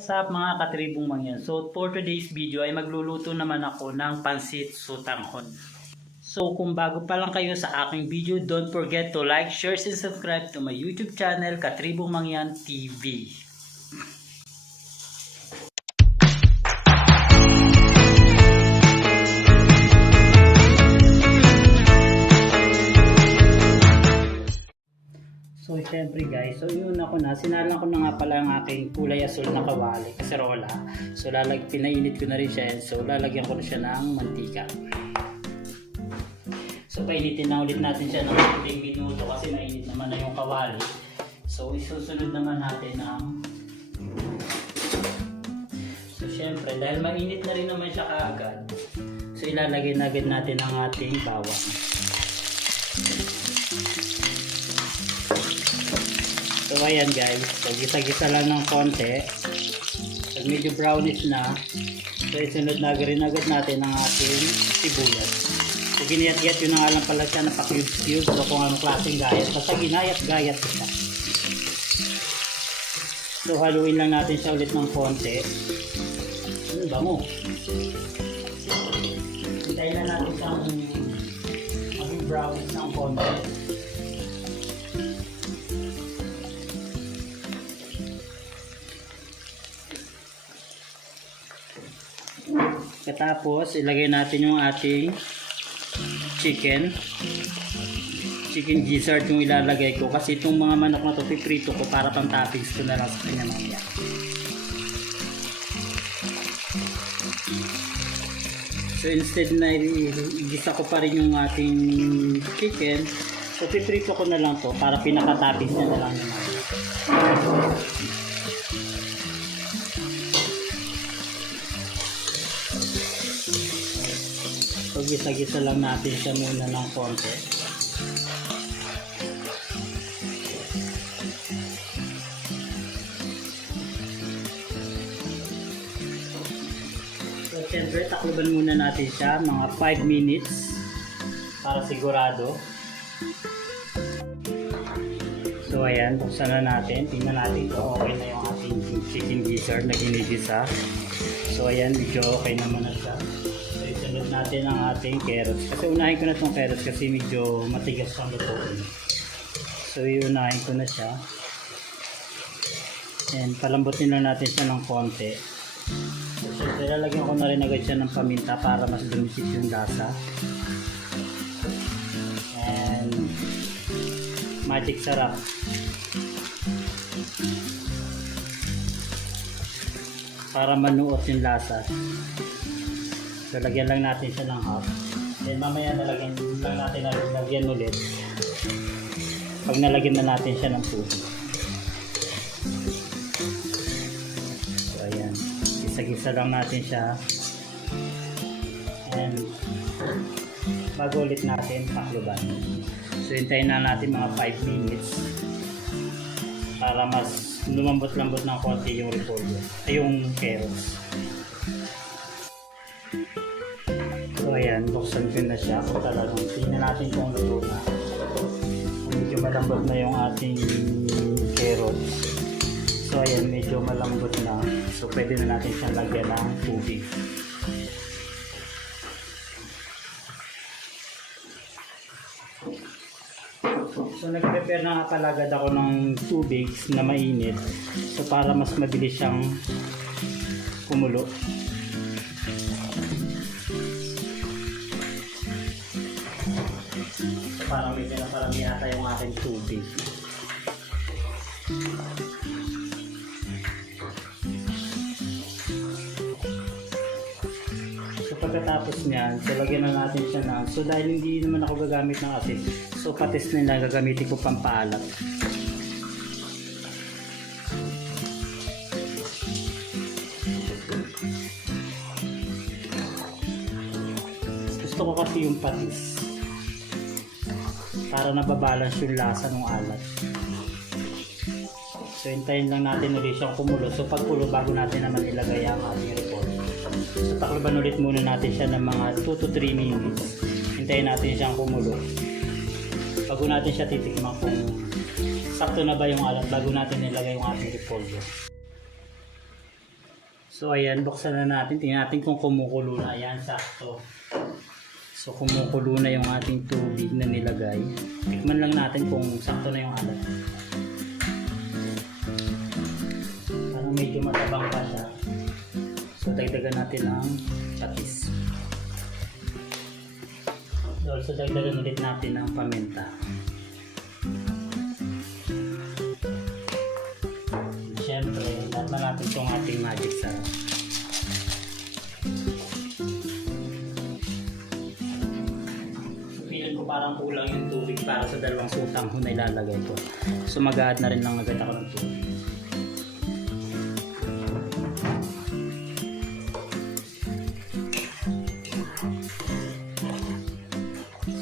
What's up mga katribong mangyan? So for today's video ay magluluto naman ako ng pansit sutanghon. So kung bago pa lang kayo sa aking video, don't forget to like, share, and subscribe to my YouTube channel, Katribong Mangyan TV. So syempre guys, so yun ako na, sinalang ko na nga pala ang aking kulay asul na kawali, kaserola. So pinainit ko na rin siya, so lalagyan ko na siya ng mantika. So painitin na ulit natin siya ng 10 minuto kasi mainit naman na yung kawali. So isusunod naman natin ang, so syempre dahil mainit na rin naman siya kaagad, so ilalagay na agad natin ang ating bawang. So ayan guys, so gisa-gisa lang ng konti. Pag medyo brownish na, so isunod na rin agad natin ang ating sibuyas. So ginayat-gayat yun na nga lang pala siya na pa-cubes-cubes, so kung anong klaseng gayat, basta ginayat-gayat siya. So haluin lang natin siya ulit ng konti. Bango. Hintayin na natin siyang maging brownish ng konti. Tapos ilagay natin yung ating chicken gizzard yung ilalagay ko kasi itong mga manok na to piprito ko para pang toppings ko na lang sa kanya mamaya. So instead na igisa ko pa rin yung ating chicken, so piprito ko na lang to para pinaka toppings na lang naman. So gisa-gisa lang natin siya muna ng konti. So siyempre takluban muna natin siya mga 5 minutes para sigurado. So ayan, buksan na natin. Tingnan natin kung okay na yung ating chicken gizzard na ginigisa. So ayan, medyo okay naman na siya. Sunod natin ang ating carrots. Kasi unahin ko na itong carrots kasi medyo matigas ang lutuin. So iunahin ko na siya. And palambutin lang natin siya ng konti. So lalagyan ko na rin agad siya ng paminta para mas dumisit yung lasa. And magic sarap. Para manuot yung lasa. So lagyan lang natin siya ng half. Then mamaya nalagyan lang natin lagyan ulit. Pag nalagyan na natin siya ng tubig. So ayan. Gisa-gisa lang natin siya. And bago ulit natin takluban. So hintayin na natin mga 5 minutes. Para mas lumambot-lambot ng konti yung repolyo. Ay yung carrots. So ayan, buksan ko na siya. Kung talagang tingnan natin kung luto na. Kung medyo malambot na yung ating carrots. So ayan, medyo malambot na. So pwede na natin siyang lagyan ng tubig. So nag-prepare na nga palagad ako ng tubig na mainit. So para mas mabilis siyang kumulo. Parang medyo na parami yata yung aking tubig. So pagkatapos niyan, so lagyan na natin siya ng, so dahil hindi naman ako gagamit ng asin, so patis na lang gagamitin ko pampaalat. Gusto ko kasi yung patis para nababalance yung lasa ng alat. So hintayin lang natin ulit siyang kumulo. So pagkulo bago natin naman ilagay ang ating repolyo. So takluban ulit muna natin siya ng mga 2 to 3 minutes. Hintayin natin siyang kumulo. Bago natin siya titikman kung sakto na ba yung alat bago natin ilagay yung ating repolyo. So ayan, buksan na natin. Tingnan natin kung kumukulo na. Ayan, sakto. So kumukulo na yung ating tubig na nilagay. Tikman lang natin kung sakto na yung alat. Parang medyo matabang pa siya. So dagdagan natin ng patis. Also dagdagan ulit natin ng paminta. Siyempre, lahat na natin itong ating magic sarap. Feeling ko parang kulang yung tubig para sa dalawang sutang na ilalagay ko. So mag-add na rin lang agad ako ng tubig.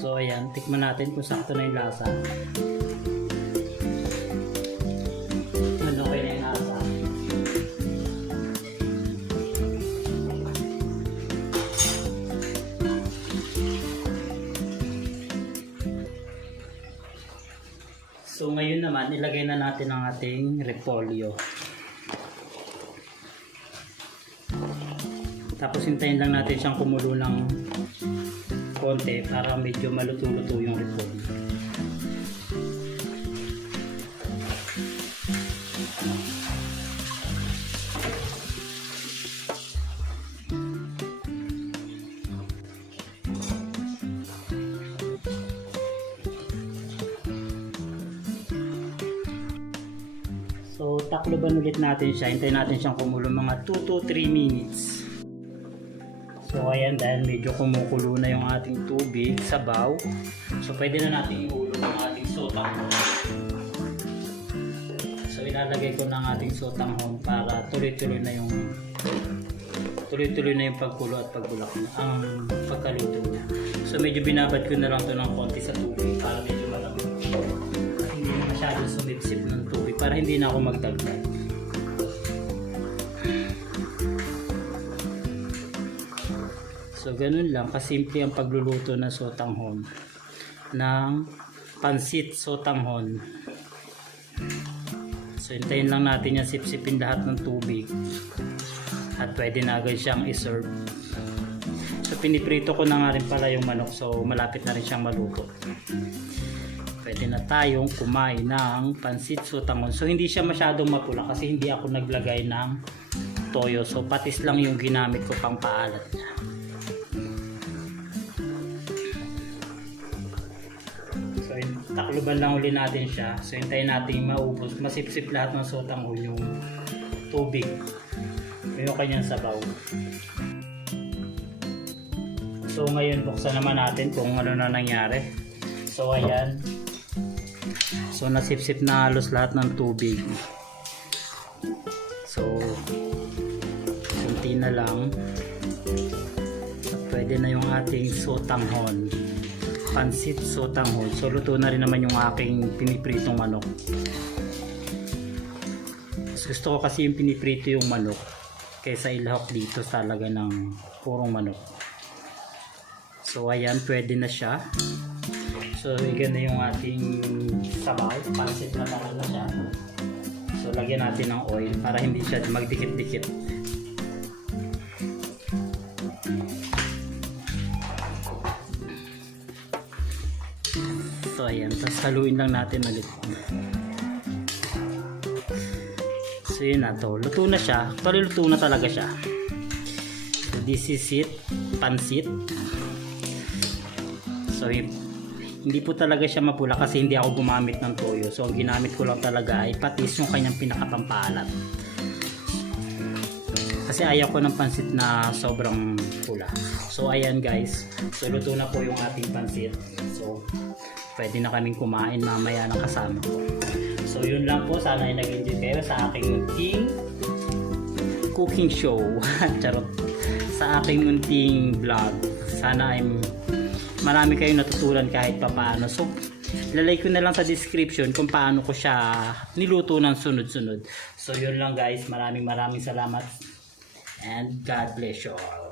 So ayan, tikman natin kung sakto na yung lasa. Ano okay na yung lasa? So ngayon naman, ilagay na natin ang ating repolyo. Tapos hintayin lang natin siyang kumulo ng konti para medyo maluto-luto yung repolyo. So takloban ulit natin siya. Hintayin natin siyang kumulo mga 2 to 3 minutes. So ayan, dahil medyo kumukulo na yung ating tubig, sabaw. So pwede na natin ihulog ang ating sotanghon. So ilalagay ko ng ating sotanghon para tuloy-tuloy na yung pagkulo at pagbulak niya, ang pagkaluto niya. So medyo binabad ko na lang to ng konti sa tubig para medyo malamig. At hindi na masyadong sumipsip ng tubig para hindi na ako magdagdag. So ganun lang, kasimple ang pagluluto ng sotanghon, ng pansit sotanghon. So hintayin lang natin yan sipsipin lahat ng tubig at pwede na agad siyang iserve. So piniprito ko na nga rin pala yung manok, so malapit na rin siyang maluto. Pwede na tayong kumain ng pansit sotanghon. So hindi siya masyadong mapula kasi hindi ako naglagay ng toyo, so patis lang yung ginamit ko pang paalat niya. Takluban lang uli natin siya. So hintayin natin maubos, masipsip lahat ng sotanghon yung tubig, yung kanyang sabaw. So ngayon buksan naman natin kung ano na nangyari. So ayan, so nasipsip na halos lahat ng tubig. So kunti na lang at pwede na yung ating sotanghon, pansit sotanghon. So luto na rin naman yung aking pinipritong manok. Gusto ko kasi yung piniprito yung manok kaysa ilahok dito talaga ng purong manok. So ayan, pwede na siya. So igan na yung ating sabaw, pansit na talaga siya. So lagyan natin ng oil para hindi siya magdikit-dikit. So ayan, tapos haluin lang natin ulit. So yun na to, luto na siya. Actually luto na talaga siya. So this is it, pansit. So hindi po talaga siya mapula kasi hindi ako gumamit ng toyo. So ang ginamit ko lang talaga ay patis, yung kanyang pinakapampalat. Kasi ayaw ko ng pansit na sobrang pula. So ayan guys, so luto na po yung ating pansit. So pwede na kaming kumain mamaya ng kasama ko. So yun lang po, sana ay nag-enjoy kayo sa aking munting cooking show. Charot. Sa aking munting vlog. Sana ay marami kayong natutunan kahit papaano. So lalagay ko na lang sa description kung paano ko siya niluto ng sunod-sunod. So yun lang guys, maraming salamat and God bless you all.